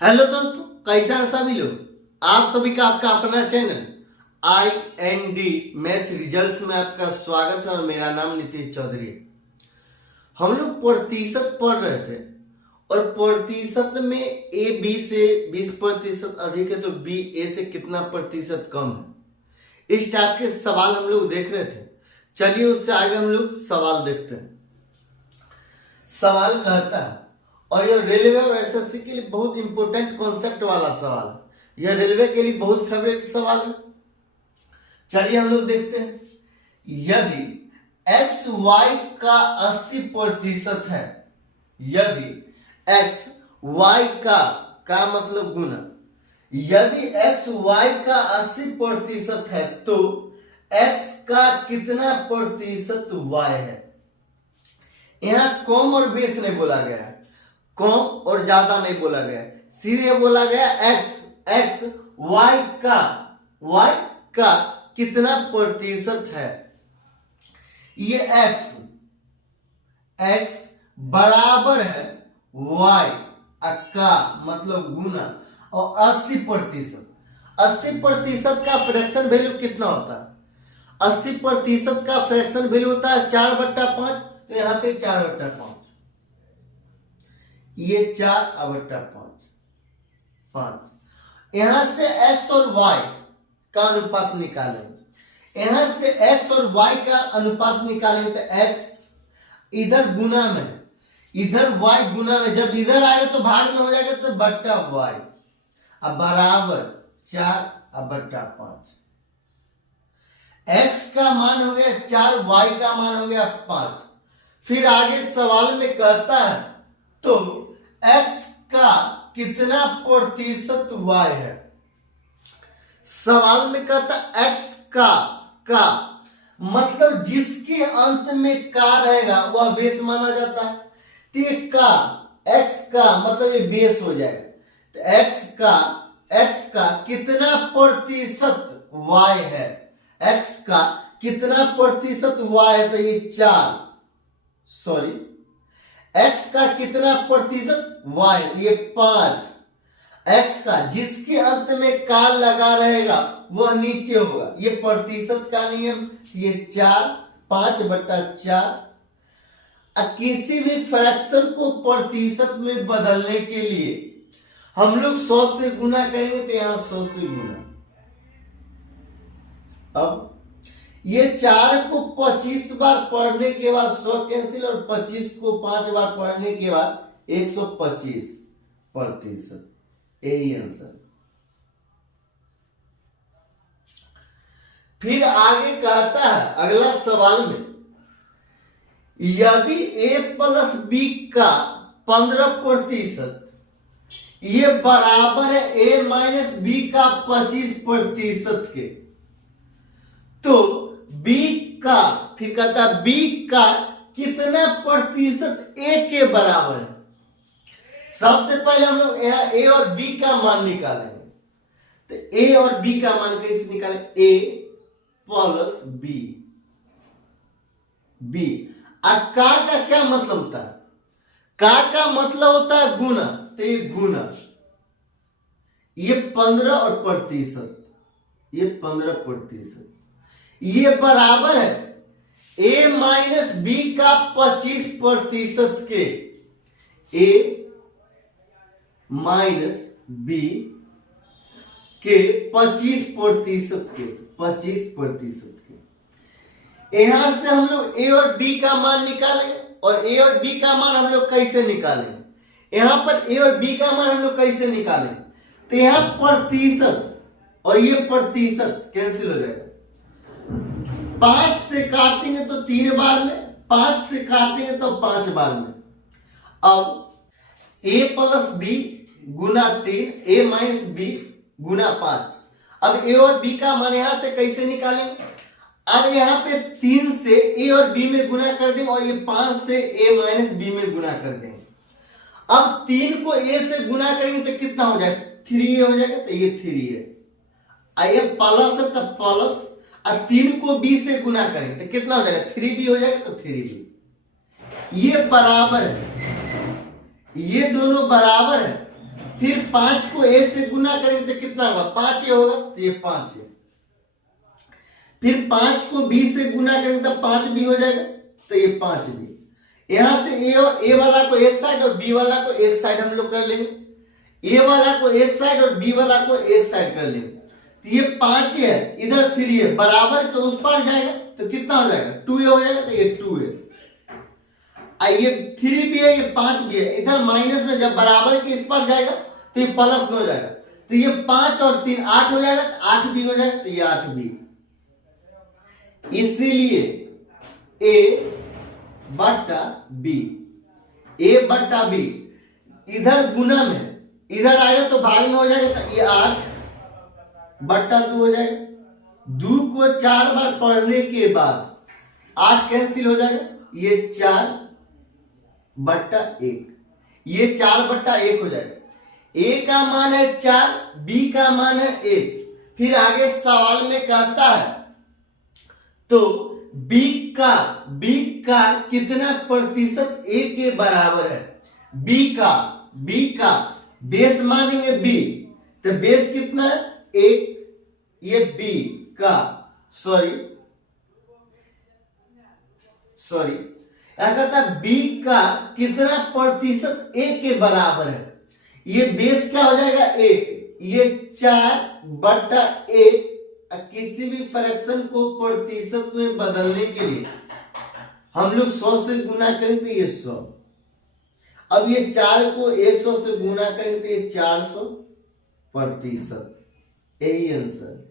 Hello दोस्तों, कैसे हैं सभी लोग। आप सभी का आपका अपना चैनल IND मैथ रिजल्ट्स में आपका स्वागत है और मेरा नाम नीतीश चौधरी है। हम लोग प्रतिशत पढ़ रहे थे और प्रतिशत में A B से 20% अधिक है तो B A से कितना प्रतिशत कम है, इस टाइप के सवाल हम लोग देख रहे थे। चलिए उससे आगे हम लोग सवाल देखते हैं। सवाल कहता है, और यह रेलवे और एसएससी के लिए बहुत इंपॉर्टेंट कॉन्सेप्ट वाला सवाल है। यह रेलवे के लिए बहुत फेवरेट सवाल है। चलिए हम लोग देखते हैं। यदि x y का 80% है, यदि x y का मतलब गुना, यदि x y का 80% है तो x का कितना प्रतिशत y है। यहां कम और बेस नहीं बोला गया है, कम और ज्यादा नहीं बोला गया है, सीधे बोला गया x y का कितना प्रतिशत है। ये x बराबर है y का मतलब गुना और 80%। 80% का फ्रैक्शन वैल्यू कितना होता है? 80% का फ्रैक्शन वैल्यू होता है 4/5। तो यहां पे 4/5, ये 4/5। यहां से x और y का अनुपात निकालें। यहां से x और y का अनुपात निकालें तो x इधर गुना में, इधर y गुना में, जब इधर आएगा तो भाग में हो जाएगा तो बट्टा y, अब बराबर 4/5। x का मान हो गया 4, y का मान हो गया 5। फिर आगे सवाल में कहता है तो x का कितना प्रतिशत y है। सवाल में कहता x का मतलब जिसके अंत में का रहेगा वह बेस माना जाता है। तो x का मतलब ये बेस हो जाएगा। तो x का कितना प्रतिशत y है, x का कितना प्रतिशत y है, तो ये 4, सॉरी x का कितना प्रतिशत y, ये 5। x का जिसके अंत में का लगा रहेगा वह नीचे होगा, ये प्रतिशत का नियम, ये 4, 5/4। किसी भी फ्रैक्शन को प्रतिशत में बदलने के लिए हम लोग 100 से गुना करेंगे तो यहां 100 से गुना। अब ये 4 को 25 बार पढ़ने के बाद 100 कैंसिल, और 25 को 5 बार पढ़ने के बाद 125%। यही आंसर। फिर आगे कहता है अगला सवाल में, यदि a प्लस b का 15% ये बराबर है a माइनस b का 25% के, तो b का, फिर कहता है b का कितना प्रतिशत a के बराबर है। सबसे पहले हम लोग यहाँ a और b का मान निकालेंगे। तो a और b का मान कैसे निकालें? a plus b। का क्या मतलब होता है? का मतलब होता है गुना, तो ये गुना, ये 15 और प्रतिशत, ये 15%, ये बराबर है a माइनस b का 25% के, a माइनस b के 25% के, 25% के। यहां से हम लोग a और b का मान निकालें, और a और b का मान हम लोग कैसे निकालें? यहां पर a और b का मान हम लोग कैसे निकालें? तो यहां प्रतिशत और ये प्रतिशत कैंसिल हो जाएगा। 5 से काटेंगे तो 3 बार में, 5 से काटेंगे तो 5 बार में। अब a plus b Guna 3, a minus b गुना 5। अब a और b का मान यहां से कैसे निकालेंगे? अब यहां पे 3 से a और b में गुना कर देंगे, और ये 5 से a माइनस b में गुना कर देंगे। अब 3 को a से गुना करेंगे तो कितना हो जाएगा? 3 हो जाएगा, तो ये 3 है। ये प्लस है तब प्लस, और 3 को b से गुना करेंगे तो कितना हो जाएगा? 3b हो जाएगा, तो 3b। ये बराबर है, ये दोनों बराबर है फिर 5 को a से गुना करेंगे तो कितना होगा, 5a होगा, तो ये 5a। फिर 5 को b से गुना करेंगे तो 5b हो जाएगा, तो ये 5b। यहां से a वाला को एक साइड और b वाला को एक साइड हम लोग कर लेंगे। a वाला को एक साइड और b वाला को एक साइड कर लेंगे। तो ये 5 है, इधर 3 है, बराबर के उस पर जाएगा तो कितना हो जाएगा, 2a हो जाएगा, तो ये 2a। ये 3 भी है, ये 5 भी है, इधर माइनस में जब बराबर के इस पर जाएगा तो ये प्लस में हो जाएगा। तो ये 5 और 3 8 हो जाएगा, तो 8b हो जाएगा, तो ये 8b। इसीलिए a बट्टा b, a बट्टा b, इधर गुना में इधर आएगा तो भाग में हो जाएगा, तो ये 8 बट्टा 2 हो जाएगा। 2 को 4 बार पढ़ने के बाद 8 कैंसिल हो जाएगा, ये 4 बट्टा 1, ये 4 बट्टा 1 हो जाएगा। a का मान है 4, b का मान है 1। फिर आगे सवाल में कहता है तो b का कितना प्रतिशत a के बराबर है। b का बेस मानेंगे b, तो बेस कितना है 1, ये b का सॉरी कहता है b का कितना प्रतिशत a के बराबर है। ये बेस क्या हो जाएगा 1, ये 4 बट्टा 1। किसी भी फ्रैक्शन को प्रतिशत में बदलने के लिए हम लोग 100 से गुना करेंगे तो ये 100। अब ये 4 को 100 से गुना करेंगे तो ये 400 प्रतिशत। यही आंसर।